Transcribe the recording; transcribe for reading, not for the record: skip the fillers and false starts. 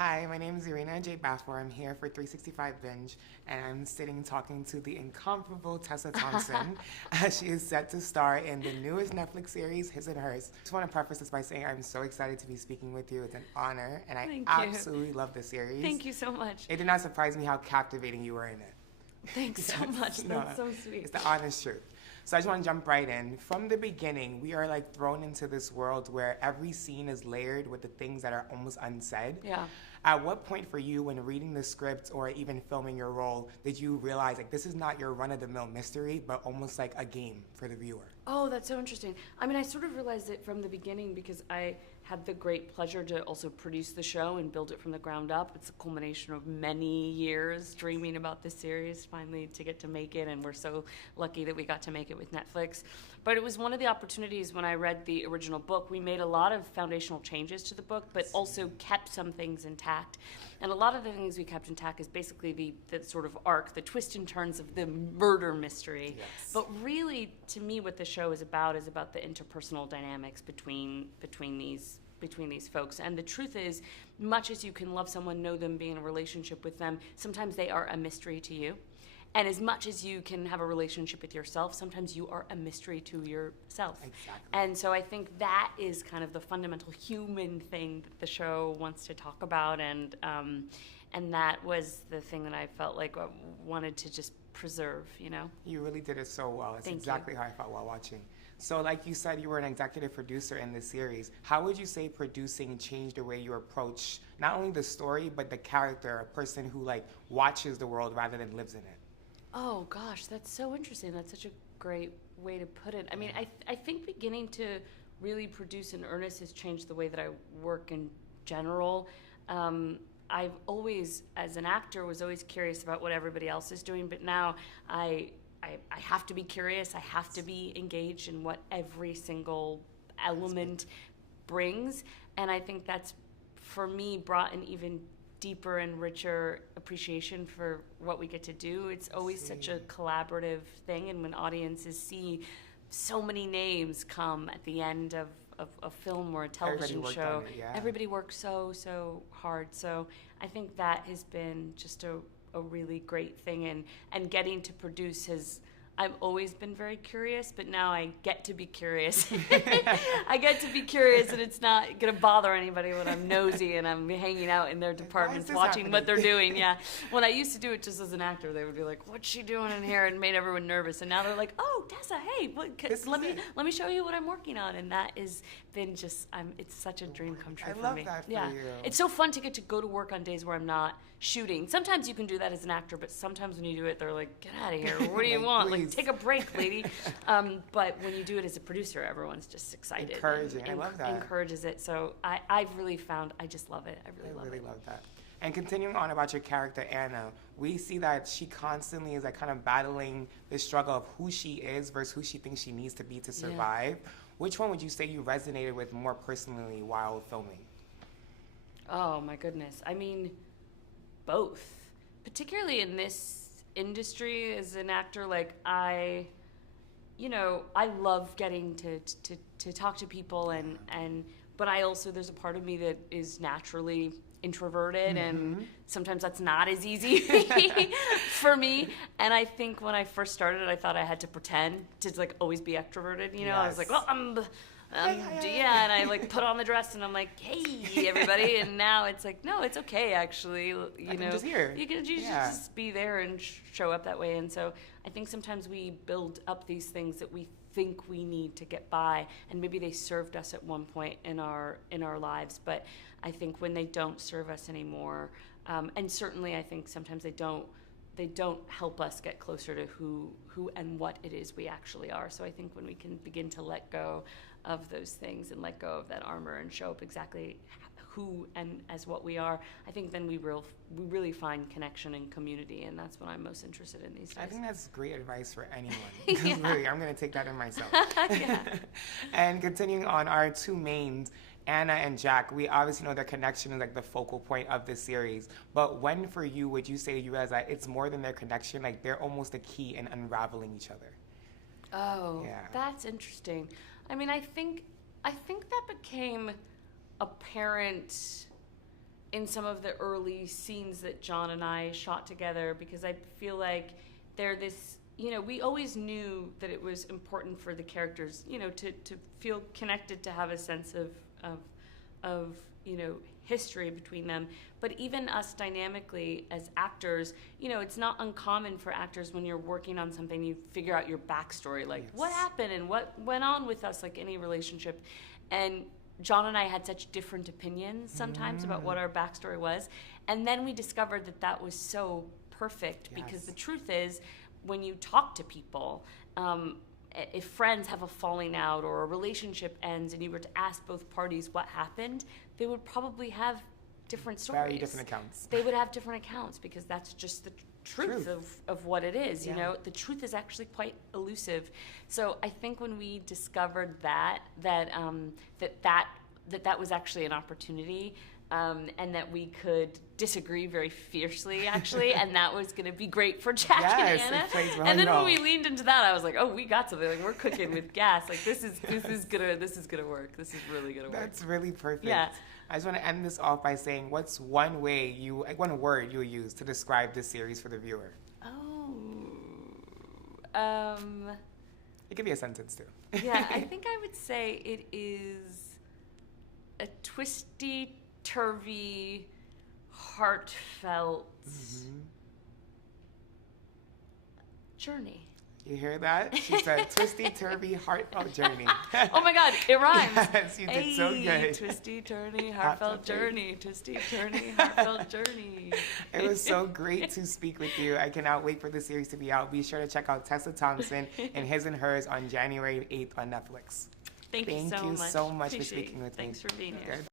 Hi, my name is Irina J. Bafor. I'm here for 365 Binge, and I'm sitting talking to the incomparable Tessa Thompson. She is set to star in the newest Netflix series, His and Hers. Just want to preface this by saying I'm so excited to be speaking with you. It's an honor, and I absolutely love the series. Thank you so much. It did not surprise me how captivating you were in it. Thanks so much. That's so sweet. It's the honest truth. So I just want to jump right in. From the beginning, we are like thrown into this world where every scene is layered with the things that are almost unsaid. Yeah. At what point for you, when reading the script or even filming your role, did you realize like this is not your run-of-the-mill mystery, but almost like a game for the viewer? Oh, that's so interesting. I mean, I sort of realized it from the beginning because I had the great pleasure to also produce the show and build it from the ground up. It's a culmination of many years dreaming about this series, finally to get to make it, and we're so lucky that we got to make it with Netflix. But it was one of the opportunities when I read the original book. We made a lot of foundational changes to the book, but also kept some things intact. And a lot of the things we kept intact is basically the sort of arc, the twists and turns of the murder mystery. Yes. But really, to me, what the show is about the interpersonal dynamics between these folks. And the truth is, much as you can love someone, know them, be in a relationship with them, sometimes they are a mystery to you. And as much as you can have a relationship with yourself, sometimes you are a mystery to yourself. Exactly. And so I think that is kind of the fundamental human thing that the show wants to talk about. And that was the thing that I felt like I wanted to just preserve, you know? You really did it so well. It's Thank exactly you. how I felt while watching. So like you said, you were an executive producer in this series. How would you say producing changed the way you approach not only the story, but the character, a person who like watches the world rather than lives in it? Oh gosh, that's so interesting. That's such a great way to put it. I mean, I think beginning to really produce in earnest has changed the way that I work in general. I've always, as an actor, was always curious about what everybody else is doing, but now I have to be curious. I have to be engaged in what every single element brings, and I think that's, for me, brought an even deeper and richer appreciation for what we get to do. It's always such a collaborative thing, and when audiences see so many names come at the end of a film or a television show, everybody works so hard. So I think that has been just a really great thing, and getting to produce I've always been very curious, but now I get to be curious. I get to be curious, and it's not going to bother anybody when I'm nosy and I'm hanging out in their departments watching what they're doing. Yeah. When I used to do it just as an actor, they would be like, "What's she doing in here?" and made everyone nervous. And now they're like, "Oh, Tessa, hey, let me show you what I'm working on." And that has been just, it's such a dream come true for me. I love that for you. It's so fun to get to go to work on days where I'm not shooting. Sometimes you can do that as an actor, but sometimes when you do it, they're like, "Get out of here! What do you want? Please. Like, take a break, lady." But when you do it as a producer, everyone's just excited. Encouraging. I love that. Encourages it. So I've really found, I just love it. I really love that. And continuing on about your character, Anna, we see that she constantly is like kind of battling the struggle of who she is versus who she thinks she needs to be to survive. Yeah. Which one would you say you resonated with more personally while filming? Oh my goodness. I mean, both. Particularly in this industry as an actor, like I love getting to talk to people but I also, there's a part of me that is naturally introverted, and sometimes that's not as easy for me. And I think when I first started, I thought I had to pretend to like always be extroverted. You know, I was like, well, and I like put on the dress and I'm like, "Hey, everybody!" And now it's like, no, it's okay actually. You know, just here. You can just be there and show up that way. And so I think sometimes we build up these things that we think we need to get by, and maybe they served us at one point in our lives, but I think when they don't serve us anymore, and certainly I think sometimes they don't help us get closer to who and what it is we actually are. So I think when we can begin to let go of those things and let go of that armor and show up exactly who and as what we are, I think then we really find connection and community, and that's what I'm most interested in these days. I think that's great advice for anyone. Really, I'm going to take that in myself. Yeah. And continuing on, our two mains, Anna and Jack, we obviously know their connection is like the focal point of this series. But when for you would you say you realize that it's more than their connection, like they're almost the key in unraveling each other? Oh, yeah. That's interesting. I mean, I think that became apparent in some of the early scenes that John and I shot together, because I feel like they're this, we always knew that it was important for the characters, to feel connected, to have a sense of history between them. But even us dynamically as actors, it's not uncommon for actors, when you're working on something, you figure out your backstory, like what happened and what went on with us, like any relationship. And John and I had such different opinions sometimes about what our backstory was. And then we discovered that that was so perfect, because the truth is, when you talk to people, if friends have a falling out or a relationship ends and you were to ask both parties what happened, they would probably have different stories. Very different accounts. They would have different accounts, because that's just the truth of what it is. The truth is actually quite elusive. So I think when we discovered that was actually an opportunity, and that we could disagree very fiercely, actually, and that was going to be great for Jack and Anna. It plays and then when we leaned into that, I was like, oh, we got something. Like, we're cooking with gas. Like, this is gonna work. This is really gonna work. That's really perfect. Yeah. I just want to end this off by saying, what's one word you'll use to describe this series for the viewer? It could be a sentence too. Yeah, I think I would say it is a twisty, turvy, heartfelt journey. You hear that? She said, twisty, turvy, heartfelt journey. Oh my God, it rhymes. Yes, you did so good. Twisty, turny, heartfelt journey. Twisty, turny, heartfelt journey. It was so great to speak with you. I cannot wait for the series to be out. Be sure to check out Tessa Thompson and His and Hers on January 8th on Netflix. Thank you so much. Thank you so much for speaking with me. Thanks for being here. Good.